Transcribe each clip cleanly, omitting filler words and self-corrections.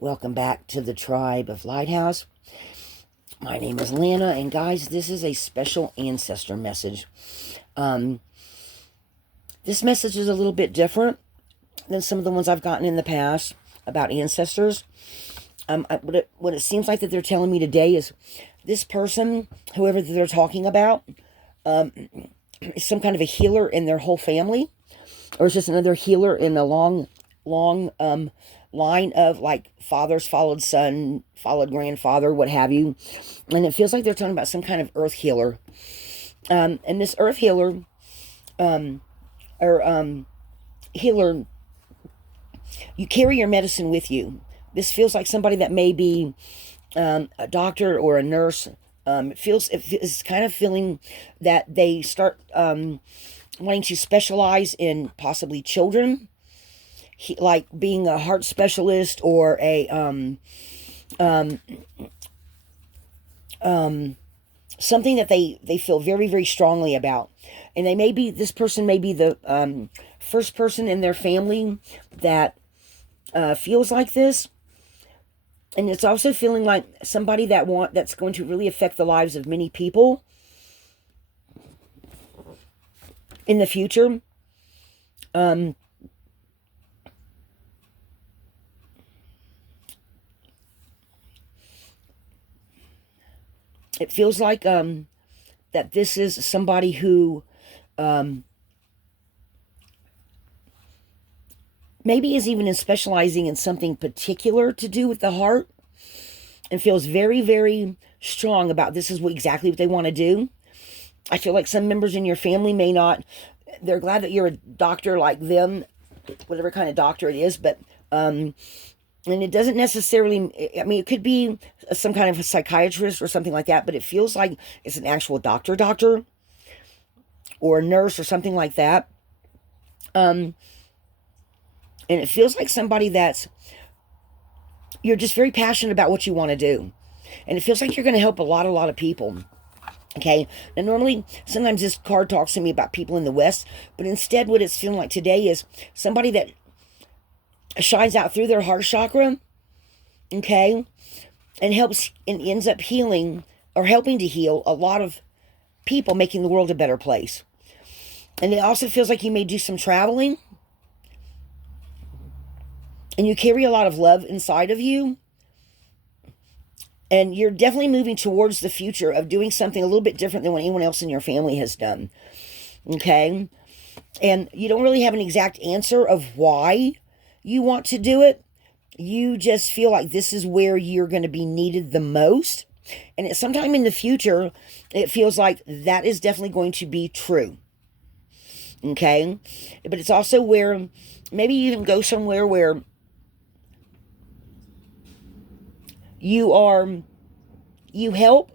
Welcome back to the Tribe of Lighthouse. My name is Lana, and guys, this is a special ancestor message. This message is a little bit different than some of the ones I've gotten in the past about ancestors. What it seems like that they're telling me today is this person, whoever they're talking about, is some kind of a healer in their whole family, or it's just another healer in a long line of like fathers followed son, followed grandfather, what have you. And it feels like they're talking about some kind of earth healer. And this earth healer, healer, you carry your medicine with you. This feels like somebody that may be a doctor or a nurse. It's kind of feeling that they start wanting to specialize in possibly children, like being a heart specialist or a something that they feel very, very strongly about. And this person may be the first person in their family that feels like this. And it's also feeling like somebody that's going to really affect the lives of many people in the future. It feels like that this is somebody who maybe is even specializing in something particular to do with the heart, and feels very, very strong about this is exactly what they want to do. I feel like some members in your family may not, they're glad that you're a doctor like them, whatever kind of doctor it is, but and it doesn't necessarily, I mean, it could be some kind of a psychiatrist or something like that, but it feels like it's an actual doctor, or a nurse or something like that. And it feels like somebody you're just very passionate about what you want to do. And it feels like you're going to help a lot of people. Okay. Now, normally, sometimes this card talks to me about people in the West, but instead what it's feeling like today is somebody that shines out through their heart chakra, okay, and ends up healing or helping to heal a lot of people, making the world a better place. And it also feels like you may do some traveling, and you carry a lot of love inside of you, and you're definitely moving towards the future of doing something a little bit different than what anyone else in your family has done, okay? And you don't really have an exact answer of why you want to do it. You just feel like this is where you're going to be needed the most. And at some time in the future, it feels like that is definitely going to be true. Okay? But it's also where maybe you even go somewhere where you help,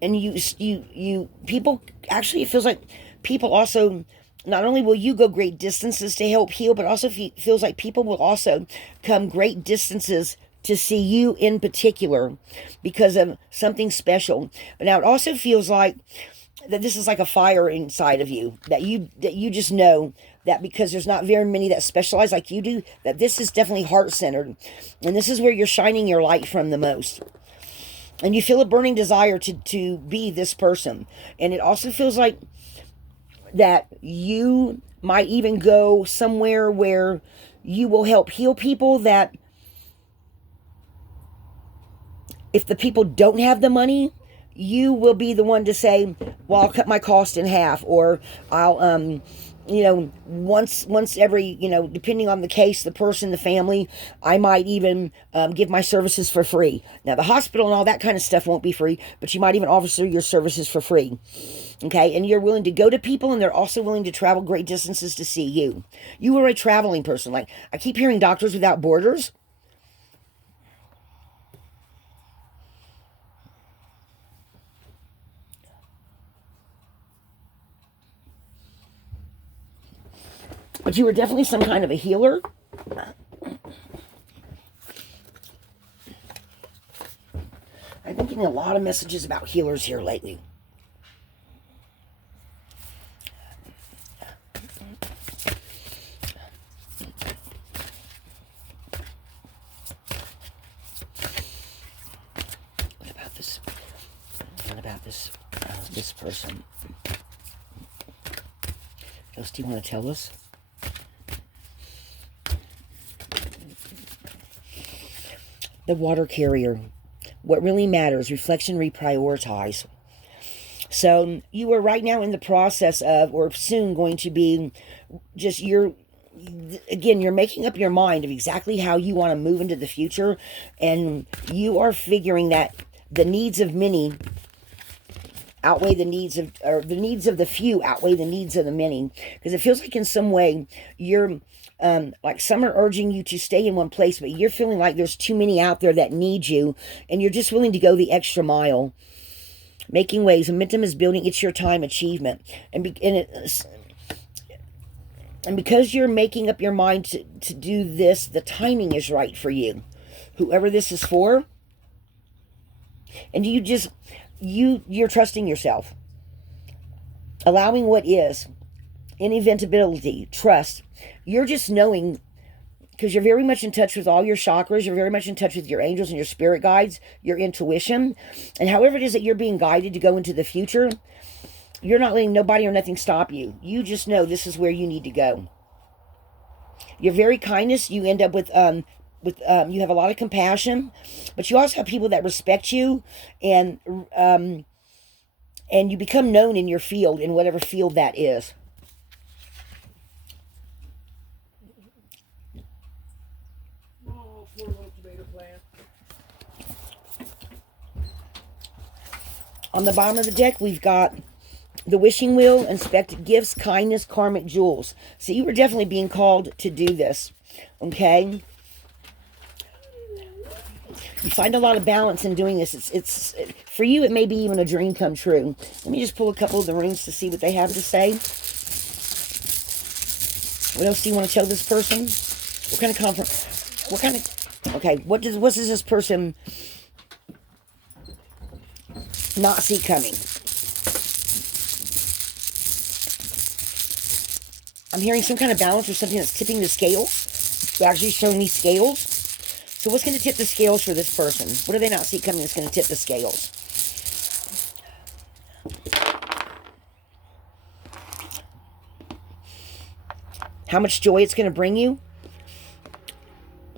and you people, actually it feels like people also, not only will you go great distances to help heal, but also feels like people will also come great distances to see you in particular because of something special. But now it also feels like that this is like a fire inside of you, that you just know that because there's not very many that specialize like you do, that this is definitely heart-centered. And this is where you're shining your light from the most. And you feel a burning desire to be this person. And it also feels like that you might even go somewhere where you will help heal people that if the people don't have the money, you will be the one to say, well, I'll cut my cost in half, or I'll, once every, depending on the case, the person, the family, I might even give my services for free. Now, the hospital and all that kind of stuff won't be free, but you might even offer your services for free. Okay, and you're willing to go to people, and they're also willing to travel great distances to see you. You are a traveling person. Like, I keep hearing Doctors Without Borders. But you were definitely some kind of a healer. I've been getting a lot of messages about healers here lately. this person? What else do you want to tell us? The water carrier. What really matters, reflection, reprioritize. So you are right now in the process of, or soon going to be, just you're making up your mind of exactly how you want to move into the future. And you are figuring that the needs of many outweigh the needs of, or the needs of the few outweigh the needs of the many. Because it feels like in some way you're, like some are urging you to stay in one place, but you're feeling like there's too many out there that need you, and you're just willing to go the extra mile. Making waves, momentum is building. It's your time, achievement, and because you're making up your mind to do this, the timing is right for you, whoever this is for. And you're trusting yourself, allowing what is, inevitability, trust. You're just knowing, because you're very much in touch with all your chakras. You're very much in touch with your angels and your spirit guides, your intuition. And however it is that you're being guided to go into the future, you're not letting nobody or nothing stop you. You just know this is where you need to go. Your very kindness, you end up with you have a lot of compassion, but you also have people that respect you, and you become known in your field, in whatever field that is. On the bottom of the deck, we've got the wishing wheel, inspected gifts, kindness, karmic jewels. So you were definitely being called to do this, okay? You find a lot of balance in doing this. It's for you, it may be even a dream come true. Let me just pull a couple of the rings to see what they have to say. What else do you want to tell this person? What kind of conference? What kind of... Okay, what does this person not see coming? I'm hearing some kind of balance or something that's tipping the scales. You're actually showing me scales. So what's going to tip the scales for this person? What do they not see coming that's going to tip the scales? How much joy it's going to bring you?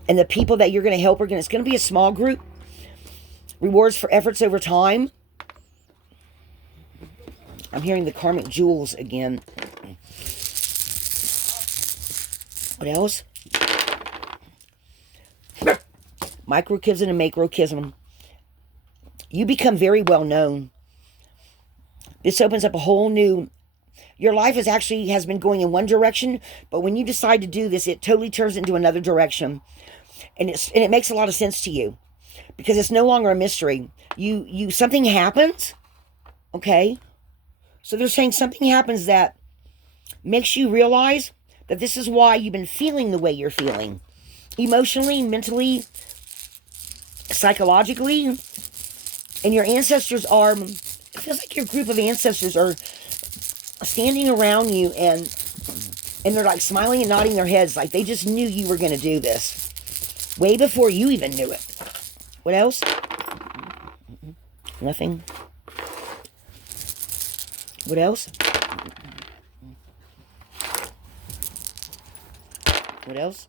And the people that you're going to help it's going to be a small group. Rewards for efforts over time. I'm hearing the karmic jewels again. What else? Microchism and macrochism. You become very well known. This opens up a whole new... Your life has been going in one direction, but when you decide to do this, it totally turns into another direction. And it makes a lot of sense to you, because it's no longer a mystery. Something happens, okay? So they're saying something happens that makes you realize that this is why you've been feeling the way you're feeling. Emotionally, mentally, psychologically. And your ancestors it feels like your group of ancestors are standing around you, and they're like smiling and nodding their heads, like they just knew you were going to do this way before you even knew it. What else? Nothing. What else? What else?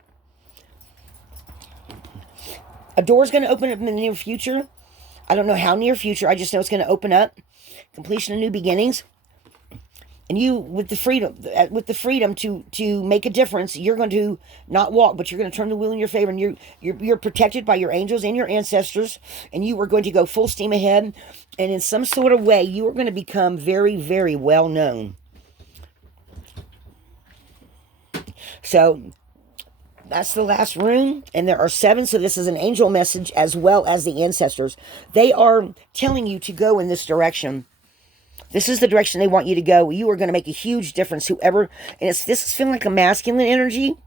A door's going to open up in the near future. I don't know how near future. I just know it's going to open up. Completion of new beginnings. And you, with the freedom to make a difference, you're going to not walk, but you're going to turn the wheel in your favor. And you're protected by your angels and your ancestors. And you are going to go full steam ahead. And in some sort of way, you are going to become very, very well known. So that's the last rune. And there are 7. So this is an angel message as well as the ancestors. They are telling you to go in this direction. This is the direction they want you to go. You are going to make a huge difference. Whoever, and this is feeling like a masculine energy.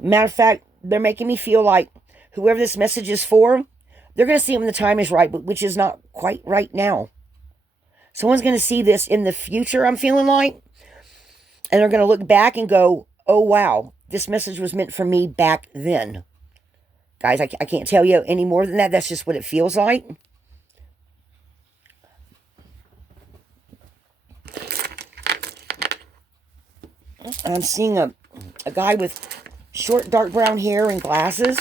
Matter of fact, they're making me feel like whoever this message is for, they're going to see it when the time is right, but which is not quite right now. Someone's going to see this in the future, I'm feeling like, and they're going to look back and go, oh, wow, this message was meant for me back then. Guys, I can't tell you any more than that. That's just what it feels like. I'm seeing a guy with short dark brown hair and glasses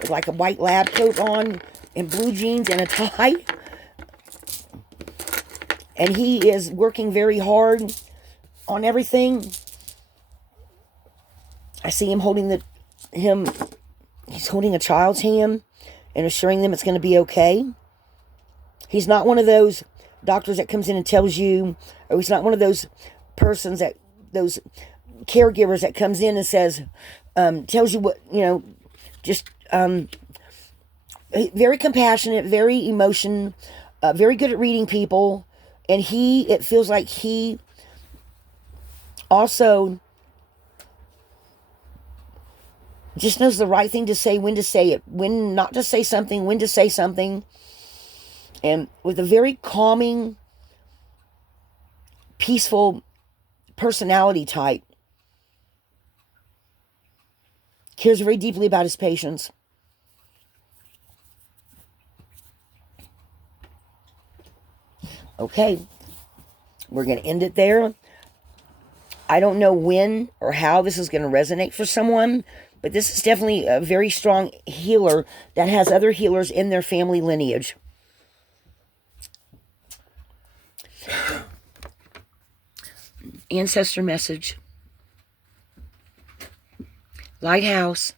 with like a white lab coat on and blue jeans and a tie. And he is working very hard on everything. I see him holding he's holding a child's hand and assuring them it's going to be okay. He's not one of those doctors that comes in and tells you, or he's not one of those those caregivers that comes in and says, tells you what, just very compassionate, very very good at reading people. And it feels like he also just knows the right thing to say, when to say it, when not to say something, when to say something. And with a very calming, peaceful personality type. Cares very deeply about his patients. Okay, we're going to end it there. I don't know when or how this is going to resonate for someone, but this is definitely a very strong healer that has other healers in their family lineage. Ancestor message. Lighthouse.